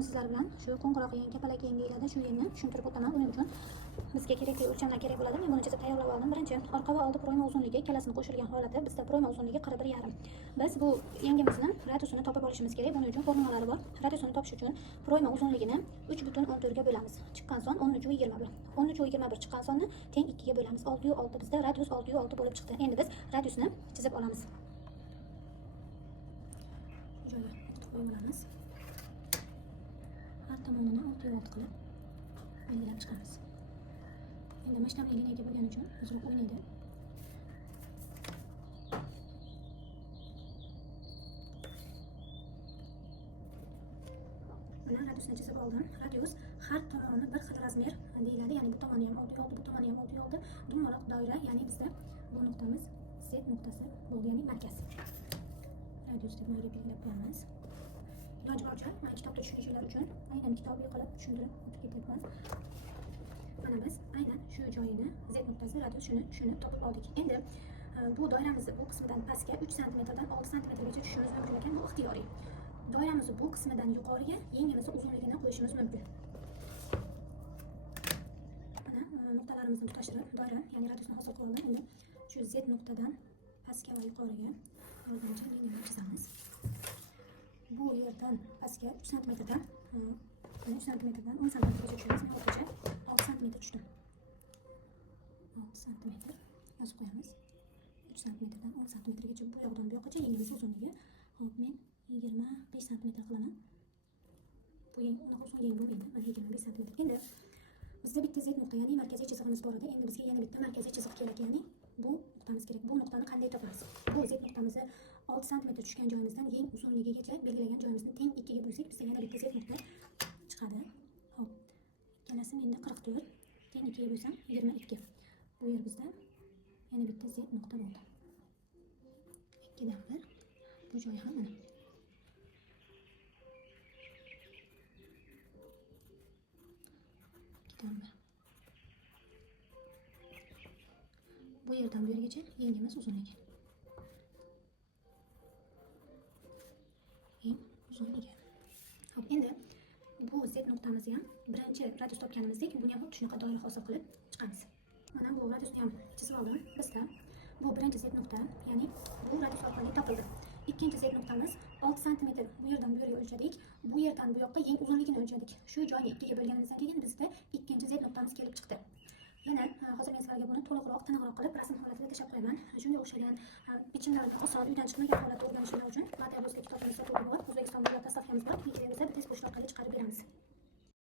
bugun sizlar bilan shu qo'ng'iroq yeng, kapalak yeng deyiladi, shu yengni tushuntirib o'taman. Buning uchun bizga kerakli o'lchamlar kerak bo'ladi. Men buni chizib tayyorlab oldim. Birinchi, orqa va oldi proyma uzunligi ikkalasini qo'shilgan holati bizda proyma uzunligi 1,5. Biz bu yengimizni radiusini topib olishimiz kerak. Buning uchun formulalari bor. Radiusini topish uchun proyma uzunligini 3,14 ga bo'lamiz. Chiqqan son 13,21. 13,21 chiqqan sonni teng 2 ga bo'lamiz. 6,6 bizda radius 6,6 bo'lib chiqdi. Endi biz radiusni chizib olamiz. Joyga qo'yib olamiz. Har tomonini 6,6 qilib belgilab chiqamiz. Endi masshtabli liniyaga bo'lgani uchun ozroq o'ynaydi. Mana radiusni chizib oldim. Radius har tomoni bir xil razmer deyiladi. Ya'ni bu tomoni ham 6,6, bu tomoni ham 6,6. Dumaloq doira, ya'ni bizda bu nuqtamiz Z nuqtasi bo'ldi, ya'ni markaz. Radius deb belgilab qo'yamiz. Iloji boricha mana kitobda tushunishinglar uchun aynan kitobga qilib tushuntirib o'tib ketyapman. Mana biz aynan shu joyini Z nuqtasi radius shuni topib oldik. Endi bu doiramizni bu qismidan pastga 3 sm dan 6 sm gacha tushishimiz mumkin ekan. Bu ixtiyoriy. Doiramizni bu qismidan yuqoriga yengimizni uzunligini qo'yishimiz mumkin. Mana nuqtalarimizni tutashtirib doira, ya'ni radiusni hosil qilib oldim. Endi shu Z nuqtadan pastga va yuqoriga yordamchi liniyalar chizamiz. Bu yerdan pastga 3 sm dan 3 sm dan 10 sm gacha tushamiz. Men o'rtacha 6 sm tushdim. 6 sm yozib qo'yamiz. 3 sm dan 10 sm gacha bu yoqdan bu yoqqacha yengimiz uzunligi. Hop, men 25 sm qilaman. Bu yeng uzun yeng bo'lmaydi. Mana 25 sm. Endi bizda bitta Z nuqta, ya'ni markaziy chizig'imiz bor edi. Endi bizga yana bitta markaziy chiziq kerak, ya'ni bu nuqtamiz kerak. Bu nuqtani qanday topamiz? Bu Z nuqtamizni 6 sm tushgan joyimizdan yeng uzunligigacha belgilagan joyimizni teng 2 ga bo'lsak, bizga yana bitta Z nuqta chiqadi. Hop. Ikkalasi menda 44, teng 2 ga bo'lsam 22. Bu yer bizda yana bitta Z nuqta bo'ldi. 2 dan 1. Bu joy ham mana. Bu yerdan bu yergacha yengimiz uzunligi. Eng uzunligi. Hop, endi bu Z nuqtamizni ham birinchi radius topganimizdek, buni ham shunaqa doira hosil qilib chiqamiz. Mana bu radiusni ham chizib oldim. Bizda bu birinchi Z nuqta, ya'ni bu radius orqali topildi. Ikkinchi Z nuqtamiz 6 sm bu yerdan bu yerga o'lchadik. Bu yerdan bu yoqqa yeng uzunligini o'lchadik. Shu joyni 2 ga bo'lganimizdan keyin bizda ikkinchi Z nuqtamiz kelib chiqdi. Yana hozir men sizlarga buni to'liqroq, tiniqroq qilib rasm holatida tashlab qo'yaman. Shunga o'xshagan bichimlarni oson uydan chiqmagan holatda o'rganishingiz uchun Matayevskiy kitobini sotuvga bor. O'zbekiston davlat dastavkamiz bor. Keyin esa test pochta orqali chiqarib